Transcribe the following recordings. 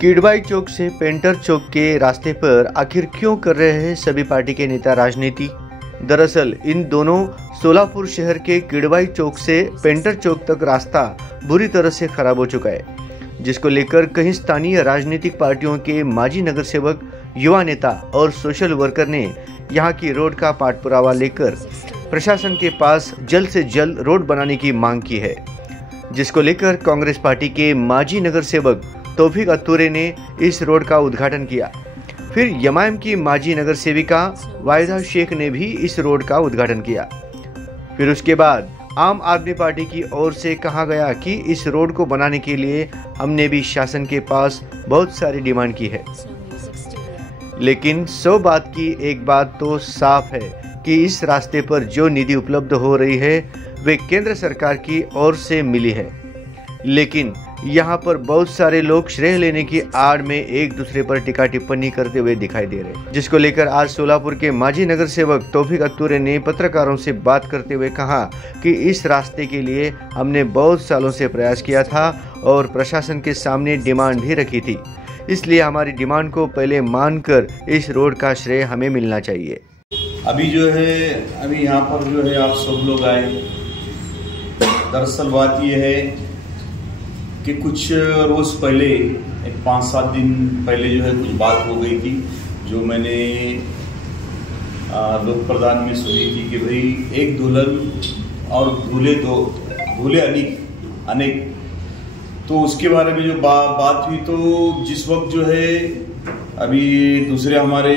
किडवाई चौक से पेंटर चौक के रास्ते पर आखिर क्यों कर रहे हैं सभी पार्टी के नेता राजनीति। दरअसल इन दोनों सोलापुर शहर के किडवाई चौक से पेंटर चौक तक रास्ता बुरी तरह से खराब हो चुका है, जिसको लेकर कई स्थानीय राजनीतिक पार्टियों के माजी नगर सेवक, युवा नेता और सोशल वर्कर ने यहां की रोड का पाठपुरावा लेकर प्रशासन के पास जल्द से जल्द रोड बनाने की मांग की है, जिसको लेकर कांग्रेस पार्टी के माजी नगर सेवक तौफीक अत्तुरे ने इस रोड का उद्घाटन किया। फिर यमाम की माजी नगर सेविका वाहिदा शेख ने भी इस रोड का उद्घाटन किया। फिर उसके बाद आम आदमी पार्टी की ओर से कहा गया कि इस रोड को बनाने के लिए हमने भी शासन के पास बहुत सारी डिमांड की है, लेकिन 100 बात की एक बात तो साफ है कि इस रास्ते पर जो निधि उपलब्ध हो रही है वे केंद्र सरकार की ओर से मिली है, लेकिन यहाँ पर बहुत सारे लोग श्रेय लेने की आड़ में एक दूसरे पर टीका टिप्पणी करते हुए दिखाई दे रहे हैं, जिसको लेकर आज सोलापुर के माजी नगर सेवक तौफीक अत्तुरे ने पत्रकारों से बात करते हुए कहा कि इस रास्ते के लिए हमने बहुत सालों से प्रयास किया था और प्रशासन के सामने डिमांड भी रखी थी, इसलिए हमारी डिमांड को पहले मानकर इस रोड का श्रेय हमें मिलना चाहिए। अभी यहाँ पर जो है आप सब लोग आए, दरअसल बात ये है कि कुछ रोज़ पहले, एक 5-7 दिन पहले जो है कुछ बात हो गई थी, जो मैंने लोक प्रधान में सुनी थी कि भाई एक दुल्हन और दूल्हे अनेक। तो उसके बारे में जो बात हुई, तो जिस वक्त जो है अभी दूसरे हमारे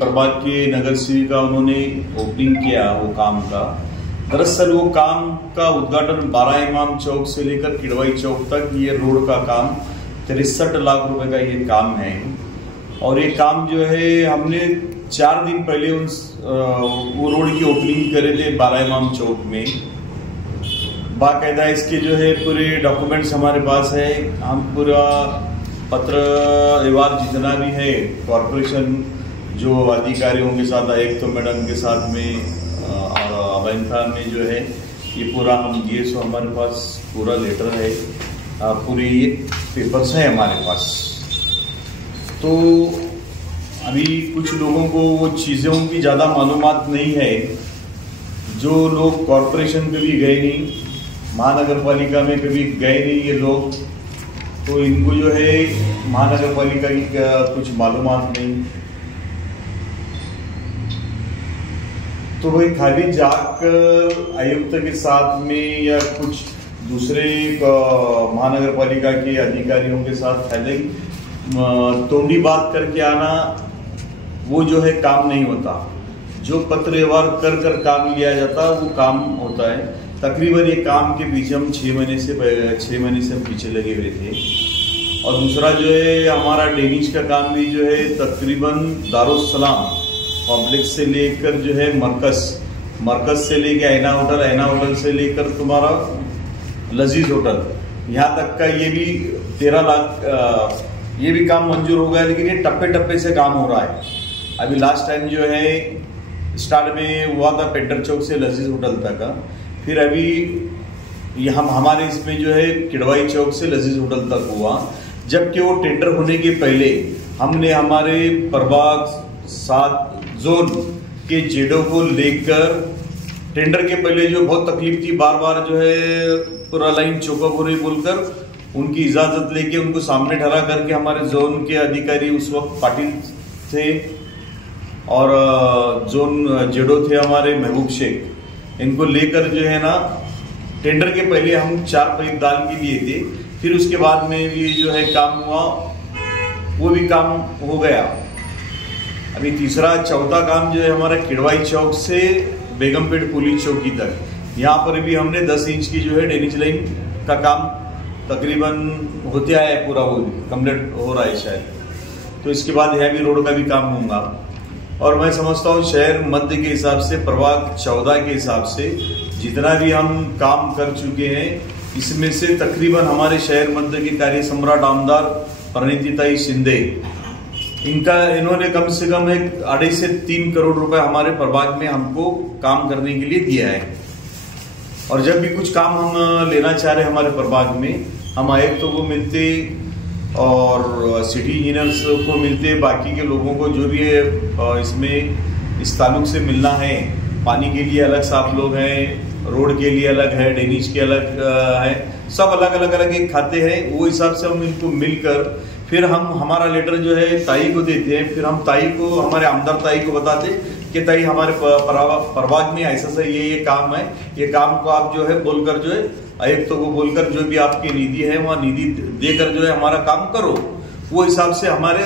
प्रभाग के नगर सेविका उन्होंने ओपनिंग किया वो काम का। दरअसल वो काम का उद्घाटन 12 इमाम चौक से लेकर किडवाई चौक तक ये रोड का काम 63 लाख रुपए का ये काम है। और ये काम जो है हमने 4 दिन पहले वो रोड की ओपनिंग करे थे 12 इमाम चौक में। बाकायदा इसके जो है पूरे डॉक्यूमेंट्स हमारे पास है। हम पूरा पत्र व्यवहार जितना भी है कॉरपोरेशन जो अधिकारियों के साथ, एक तो मैडम के साथ में और अबैन खान में जो है ये पूरा हम दिए, सो हमारे पास पूरा लेटर है, पूरी ये पेपर्स है हमारे पास। तो अभी कुछ लोगों को वो चीज़ों की ज़्यादा मालूमात नहीं है, जो लोग कॉरपोरेशन पे भी गए नहीं, महानगर पालिका में कभी गए नहीं ये लोग, तो इनको जो है महानगर पालिका की कुछ मालूमात नहीं। तो वही खाली जाकर आयुक्त के साथ में या कुछ दूसरे महानगर पालिका के अधिकारियों के साथ खाली तोंडी बात करके आना, वो जो है काम नहीं होता। जो पत्र व्यवहार कर काम लिया जाता वो काम होता है। तकरीबन ये काम के पीछे हम 6 महीने से हम पीछे लगे हुए थे। और दूसरा जो है हमारा डेनिश का काम भी जो है तकरीबन दारुस्सलाम कॉम्प्लेक्स से लेकर जो है मरकज से लेकर ऐना होटल से लेकर तुम्हारा लजीज होटल, यहाँ तक का ये भी 13 लाख ये भी काम मंजूर हो गया, लेकिन ये टप्पे से काम हो रहा है। अभी लास्ट टाइम जो है स्टार्ट में हुआ था पेंटर चौक से लजीज होटल तक, फिर अभी हम हमारे इसमें जो है किडवाई चौक से लजीज होटल तक हुआ। जबकि वो टेंडर होने के पहले हमने हमारे प्रभाग 7 जोन के जेडो को लेकर टेंडर के पहले जो बहुत तकलीफ थी, बार जो है पूरा लाइन चौकापुरी बोलकर उनकी इजाजत लेके उनको सामने ठहरा करके हमारे जोन के अधिकारी उस वक्त पाटिल थे और जोन जेडो थे हमारे महबूब शेख, इनको लेकर जो है ना टेंडर के पहले हम 4 पाइप डाल के लिए थे। फिर उसके बाद में भी जो है काम हुआ, वो भी काम हो गया। अभी तीसरा चौथा काम जो है हमारा किडवाई चौक से बेगमपेट पुलिस चौकी तक, यहाँ पर भी हमने 10 इंच की जो है डेनिज लाइन का काम तकरीबन होते आया है, पूरा वो कंप्लीट हो रहा है शायद। तो इसके बाद यह भी रोड का भी काम होगा। और मैं समझता हूँ शहर मध्य के हिसाब से, प्रभाग 14 के हिसाब से जितना भी हम काम कर चुके हैं, इसमें से तकरीबन हमारे शहर मध्य के कार्य सम्राट आमदार प्रणीतिताई शिंदे, इन्होंने कम से कम 2.5 से 3 करोड़ रुपए हमारे प्रभाग में हमको काम करने के लिए दिया है। और जब भी कुछ काम हम लेना चाह रहे हमारे प्रभाग में, हम आयुक्तों को मिलते और सिटी इंजीनियर्स को मिलते, बाकी के लोगों को जो भी है इसमें इस ताल्लुक से मिलना है। पानी के लिए अलग साहब लोग हैं, रोड के लिए अलग है, ड्रेनेज के अलग है, सब अलग अलग एक खाते हैं। वो हिसाब से हम इनको मिलकर फिर हम हमारा लेटर जो है ताई को देते हैं। फिर हम ताई को, हमारे आमदार ताई को बताते कि ताई हमारे प्रभाग में ऐसा सा ये काम है, ये काम को आप जो है बोलकर जो है आयुक्तों को बोलकर जो भी आपकी निधि है वहाँ निधि देकर जो है हमारा काम करो। वो हिसाब से हमारे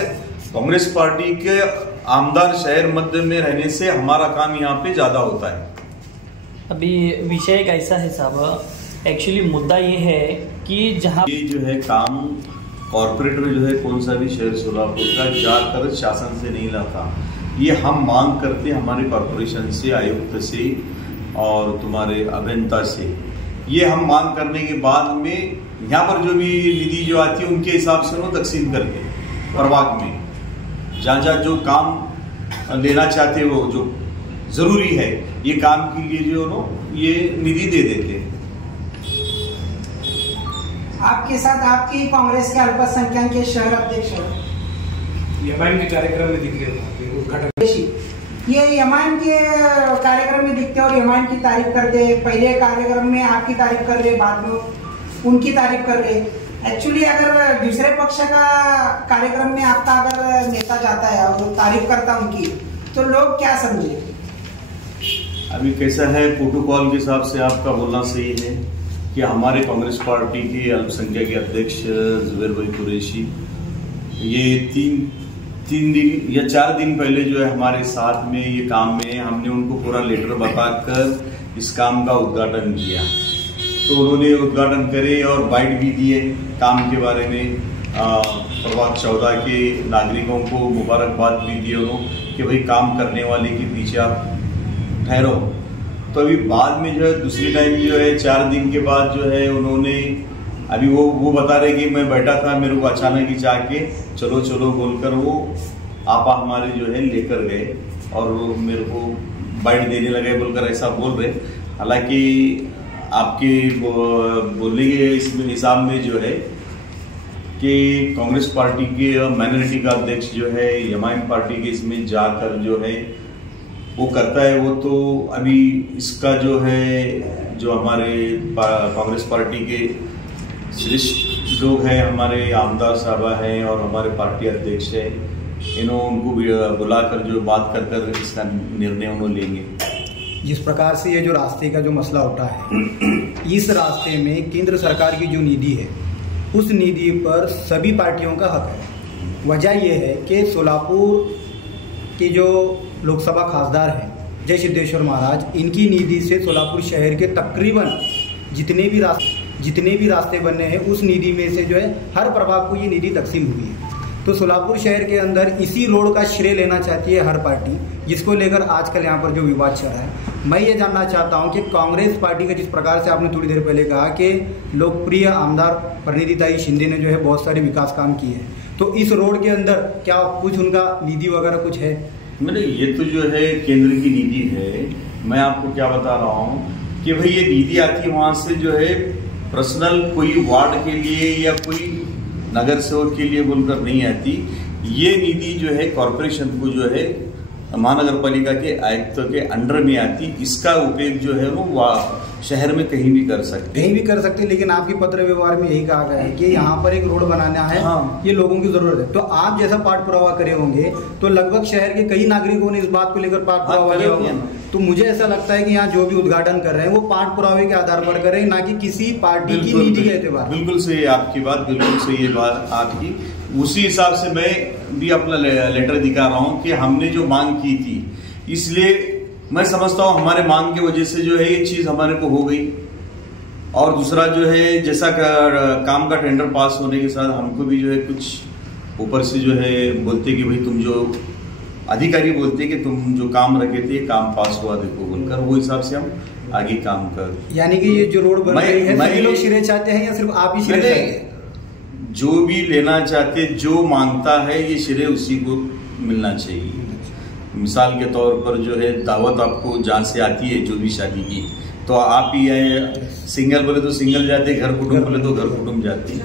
कांग्रेस पार्टी के आमदार शहर मध्य में रहने से हमारा काम यहाँ पे ज्यादा होता है। अभी विषय कैसा है साहब, एक्चुअली मुद्दा ये है कि जहाँ ये जो है काम कॉर्पोरेटर जो है कौन सा भी शहर सोलापुर का जाकर शासन से नहीं लाता। ये हम मांग करते हमारे कॉर्पोरेशन से, आयुक्त से और तुम्हारे अभियंता से। ये हम मांग करने के बाद में यहाँ पर जो भी निधि जो आती है उनके हिसाब से वो तकसीम करके प्रभाग में जहाँ जहाँ जो काम लेना चाहते वो जो जरूरी है ये काम के लिए जो ये निधि दे देते हैं। आपके साथ आपकी कांग्रेस के अल्पसंख्यक के शहर अध्यक्ष यमाइन के कार्यक्रम में दिख रहे, ये यमाइन के कार्यक्रम में दिखते और यमाइन की तारीफ करते। पहले कार्यक्रम में आपकी तारीफ कर रहे, बाद में उनकी तारीफ कर रहे। एक्चुअली अगर दूसरे पक्ष का कार्यक्रम में आपका अगर नेता जाता है और तारीफ करता उनकी, तो लोग क्या समझे? अभी कैसा है, प्रोटोकॉल के हिसाब से आपका बोलना सही है कि हमारे कांग्रेस पार्टी के अल्पसंख्यक के अध्यक्ष जुबैर भाई कुरैशी ये तीन दिन या 4 दिन पहले जो है हमारे साथ में ये काम में हमने उनको पूरा लेटर बताकर इस काम का उद्घाटन किया। तो उन्होंने उद्घाटन करे और बाइट भी दिए काम के बारे में। प्रभाग 14 के नागरिकों को मुबारकबाद भी दिए उन्होंने कि भाई काम करने वाले के पीछे आप ठहरो। तो अभी बाद में जो है दूसरी टाइम जो है 4 दिन के बाद जो है उन्होंने अभी वो बता रहे कि मैं बैठा था, मेरे को अचानक ही जाके चलो चलो बोलकर वो आपा हमारे जो है लेकर गए और वो मेरे को बाइट देने लगे बोलकर ऐसा बोल रहे। हालांकि आपके बोलने के इसमें हिसाब में जो है कि कांग्रेस पार्टी के माइनॉरिटी का अध्यक्ष जो है यमाइन पार्टी के इसमें जाकर जो है वो करता है, वो तो अभी इसका जो है जो हमारे कांग्रेस पार्टी के श्रेष्ठ लोग हैं, हमारे आमदार साहबा हैं और हमारे पार्टी अध्यक्ष है, उनको बुलाकर जो बात कर कर इसका निर्णय उन्होंने लेंगे। जिस प्रकार से ये जो रास्ते का जो मसला उठा है, इस रास्ते में केंद्र सरकार की जो निधि है उस निधि पर सभी पार्टियों का हक है। वजह यह है कि सोलापुर के जो लोकसभा खासदार हैं जय सिद्धेश्वर महाराज, इनकी निधि से सोलापुर शहर के तकरीबन जितने भी रास्ते बनने हैं उस निधि में से जो है हर प्रभाग को ये निधि तकसीम हुई है। तो सोलापुर शहर के अंदर इसी रोड का श्रेय लेना चाहती है हर पार्टी, जिसको लेकर आजकल यहाँ पर जो विवाद चल रहा है। मैं ये जानना चाहता हूँ कि कांग्रेस पार्टी का जिस प्रकार से आपने थोड़ी देर पहले कहा कि लोकप्रिय आमदार परिणीताई शिंदे ने जो है बहुत सारे विकास काम किए हैं, तो इस रोड के अंदर क्या कुछ उनका निधि वगैरह कुछ है? मैंने ये तो जो है केंद्र की निधि है, मैं आपको क्या बता रहा हूँ कि भाई ये निधि आती है वहाँ से जो है पर्सनल कोई वार्ड के लिए या कोई नगर सेवक के लिए बोलकर नहीं आती। ये निधि जो है कॉर्पोरेशन को जो है महानगर पालिका के आयुक्त के अंडर में आती। इसका उपयोग जो है वो शहर में कहीं भी कर सकते लेकिन आपके पत्र व्यवहार में यही कहा गया है कि यहाँ पर एक रोड बनाना है। हाँ। ये लोगों की जरूरत है। तो आप जैसा पाठ पुरावा करे होंगे तो लगभग शहर के कई नागरिकों ने इस बात को लेकर पाठ पुरावा किया होगा। तो मुझे ऐसा लगता है कि यहाँ जो भी उद्घाटन कर रहे हैं वो पाठ पुरावे के आधार पर कर रहे हैं, ना कि किसी पार्टी की नीति के एतबार। बिल्कुल सही है आपकी बात, बिल्कुल सही है बात आपकी। उसी हिसाब से मैं भी अपना लेटर दिखा रहा हूँ कि हमने जो मांग की थी, इसलिए मैं समझता हूँ हमारे मांग की वजह से जो है ये चीज हमारे को हो गई। और दूसरा जो है जैसा काम का टेंडर पास होने के साथ हमको भी जो है कुछ ऊपर से जो है बोलते कि भाई तुम जो अधिकारी बोलते कि तुम जो काम रखे थे काम पास हुआ देखो बोलकर, वो हिसाब से हम आगे काम कर। यानी कि ये जो रोड बन रही है सभी लोग श्रेय चाहते हैं या सिर्फ आप ही श्रेय चाहते हैं? जो भी लेना चाहते, जो मांगता है ये श्रेय उसी को मिलना चाहिए। मिसाल के तौर पर जो है दावत आपको जहाँ से आती है जो भी शादी की, तो आप ही आए, सिंगल बोले तो सिंगल जाते, घर कुटुंब बोले तो घर कुटुंब जाते।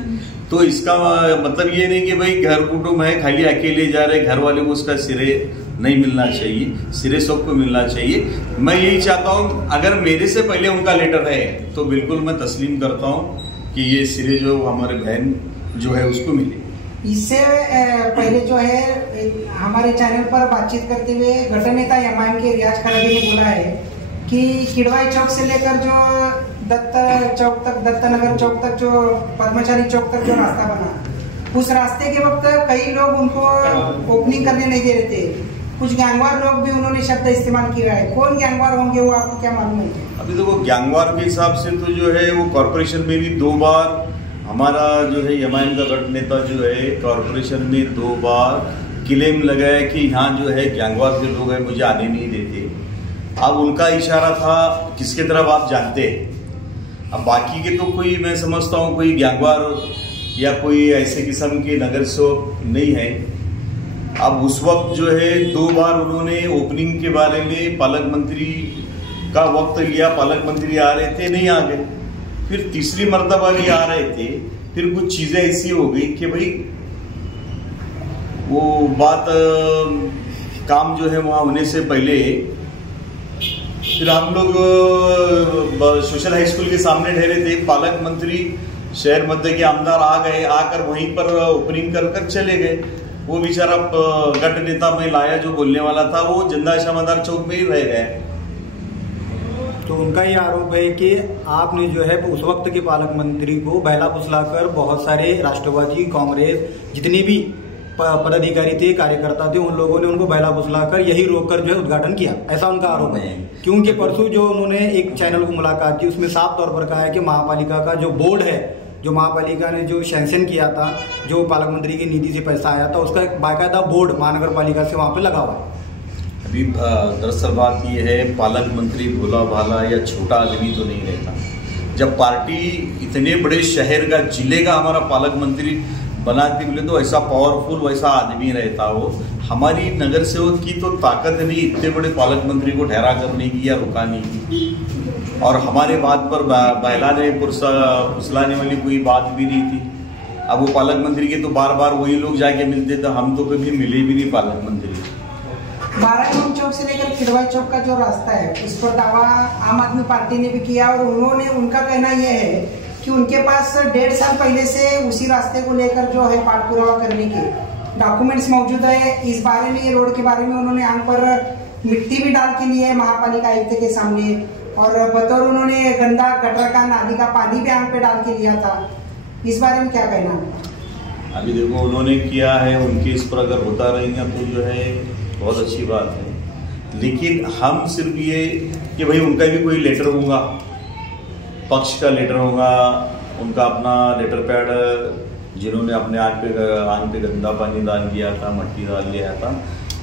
तो इसका मतलब ये नहीं कि भाई घर कुटुंब है खाली अकेले जा रहे, घर वाले को उसका सिरे नहीं मिलना चाहिए, सिरे सबको मिलना चाहिए। मैं यही चाहता हूँ अगर मेरे से पहले उनका लेटर है तो बिल्कुल मैं तस्लीम करता हूँ कि ये सिरे जो हमारे बहन जो है उसको मिले। इससे पहले जो है हमारे चैनल पर बातचीत करते हुए गठन नेता एमआईएम के रियाज करावी ने बोला है कि किडवाई चौक से लेकर जो दत्तनगर चौक तक जो पद्मचारी चौक तक जो रास्ता बना, उस रास्ते के वक्त कई लोग उनको ओपनिंग करने नहीं दे रहे थे। कुछ गैंगवार लोग भी उन्होंने शब्द इस्तेमाल किया है। कौन गैंगवार होंगे वो आपको क्या मालूम है? अभी देखो गैंगवार के हिसाब से तो जो है वो कॉर्पोरेशन में भी 2 बार हमारा जो है एमआईएम का गठ नेता जो है कॉर्पोरेशन में 2 बार क्लेम लगाया कि यहाँ जो है गैंगवार के लोग हैं, मुझे आने नहीं देते। अब उनका इशारा था किसके तरफ आप जानते हैं। अब बाकी के तो कोई मैं समझता हूँ कोई गैंगवार या कोई ऐसे किस्म के नगर सेवक नहीं है। अब उस वक्त जो है 2 बार उन्होंने ओपनिंग के बारे में पालक मंत्री का वक्त लिया, पालक मंत्री आ रहे थे नहीं आ गए, फिर तीसरी मर्तबा भी आ रहे थे, फिर कुछ चीजें ऐसी हो गई कि भाई वो बात काम जो है वहां होने से पहले फिर हम लोग सोशल हाई स्कूल के सामने ठहरे थे। पालक मंत्री शहर मध्य के आमदार आ गए, आकर वहीं पर ओपनिंग कर चले गए। वो बेचारा गठ नेता में लाया जो बोलने वाला था वो जिंदा शामदार चौक में ही रह गए। तो उनका ये आरोप है कि आपने जो है उस वक्त के पालक मंत्री को बहला फुसलाकर बहुत सारे राष्ट्रवादी कांग्रेस जितने भी पदाधिकारी थे, कार्यकर्ता थे, उन लोगों ने उनको बहला फुसलाकर यही रोककर जो है उद्घाटन किया, ऐसा उनका आरोप है। क्योंकि परसों जो उन्होंने एक चैनल को मुलाकात की उसमें साफ तौर पर कहा है कि महापालिका का जो बोर्ड है, जो महापालिका ने जो सैंक्शन किया था, जो पालक मंत्री की निधि से पैसा आया था, उसका एक बाकायदा बोर्ड महानगर पालिका से वहाँ पे लगा हुआ है। अभी दरअसल बात यह है पालक मंत्री भोला भाला या छोटा आदमी तो नहीं रहता। जब पार्टी इतने बड़े शहर का जिले का हमारा पालक मंत्री बनाती बोले तो ऐसा पावरफुल वैसा आदमी रहता हो। हमारी नगर सेवक की तो ताकत नहीं इतने बड़े पालक मंत्री को ठहरा करने की या रुकाने की, और हमारे बात पर बहलाने फुसलाने वाली कोई बात भी नहीं थी। अब वो पालक मंत्री के तो बार बार वही लोग जाके मिलते थे, हम तो कभी मिले भी नहीं पालक मंत्री। 12 चौक से लेकर किडवाई चौक का जो रास्ता है उस पर दावा आम आदमी पार्टी ने भी किया, और उनका कहना यह है कि उनके पास 1.5 साल पहले से उसी रास्ते को लेकर जो है पाठ पुरावा करने के डॉक्यूमेंट्स मौजूद है। इस बारे में, ये रोड के बारे में उन्होंने आंख पर मिट्टी भी डाल के ली है महापालिका आयुक्त के सामने, और बतौर उन्होंने गंदा गटर का नाली का पानी भी आंख पे डाल के लिया था। इस बारे में क्या कहना है? अभी देखो उन्होंने किया है, उनके इस पर अगर होता रहेगा तो जो है बहुत अच्छी बात है। लेकिन हम सिर्फ ये कि भाई उनका भी कोई लेटर होगा, पक्ष का लेटर होगा, उनका अपना लेटर पैड जिन्होंने अपने आंख पे गंदा पानी डाल दिया था, मट्टी डाल दिया था,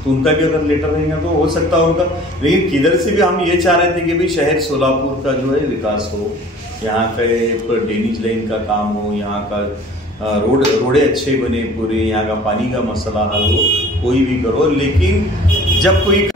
तो उनका भी अगर लेटर रहेगा तो हो सकता है उनका। लेकिन किधर से भी हम ये चाह रहे थे कि भाई शहर सोलापुर का जो है विकास हो, यहाँ के ड्रेनेज लाइन का काम हो, यहाँ का रोडे अच्छे बने पूरे, यहाँ का पानी का मसला हल हो, कोई भी करो। लेकिन जब कोई